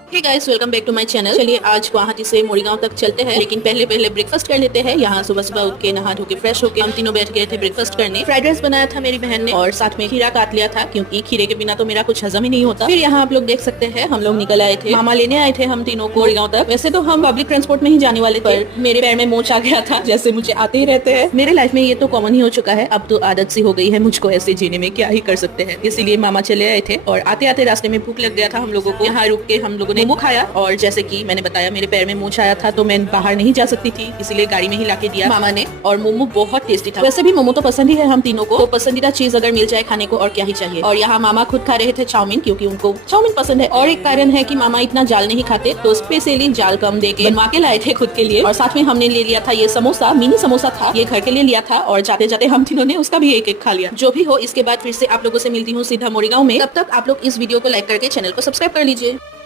Hey guys, welcome back to my channel. चलिए आज गुवाहाटी से मोरीगांव तक चलते हैं, लेकिन पहले ब्रेकफास्ट कर लेते हैं। यहाँ सुबह सुबह उठ के नहा धो के फ्रेश होके हम तीनों बैठ गए थे ब्रेकफास्ट करने। फ्राइड राइस बनाया था मेरी बहन ने और साथ में खीरा काट लिया था, क्योंकि खीरे के बिना तो मेरा कुछ हजम ही नहीं होता। फिर यहाँ आप लोग देख सकते हैं हम लोग निकल आए थे, मामा लेने आए थे हम तीनों को मोरीगांव तक। वैसे तो हम पब्लिक ट्रांसपोर्ट में ही जाने वाले थे, पर मेरे पैर में मोच आ गया था, जैसे मुझे आते ही रहते हैं। मेरे लाइफ में ये तो कॉमन ही हो चुका है, अब तो आदत सी हो गई है मुझको ऐसे जीने में, क्या ही कर सकते हैं। इसीलिए मामा चले आए थे और आते आते रास्ते में भूख लग गया था हम लोगों को। यहाँ रुक के हम लोगों ने मोमो खाया, और जैसे कि मैंने बताया मेरे पैर में मोच आया था तो मैं बाहर नहीं जा सकती थी, इसीलिए गाड़ी में ही लाके दिया मामा ने। और मोमो बहुत टेस्टी था। वैसे भी मोमो तो पसंद ही है हम तीनों को, तो पसंदीदा चीज अगर मिल जाए खाने को और क्या ही चाहिए। और यहाँ मामा खुद खा रहे थे चाउमीन, क्योंकि उनको चाउमीन पसंद है। और एक कारण है कि मामा इतना जाल नहीं खाते, तो स्पेशली जाल कम दे के बनवा के लाए थे खुद के लिए। और साथ में हमने ले लिया था ये समोसा, मिनी समोसा था, ये घर के लिए लिया था, और जाते जाते हम तीनों ने उसका भी एक एक खा लिया। जो भी हो, इसके बाद फिर से आप लोगों से मिलती हूँ सीधा मोरीगांव में। तब तक आप लोग इस वीडियो को लाइक करके चैनल को सब्सक्राइब कर लीजिए।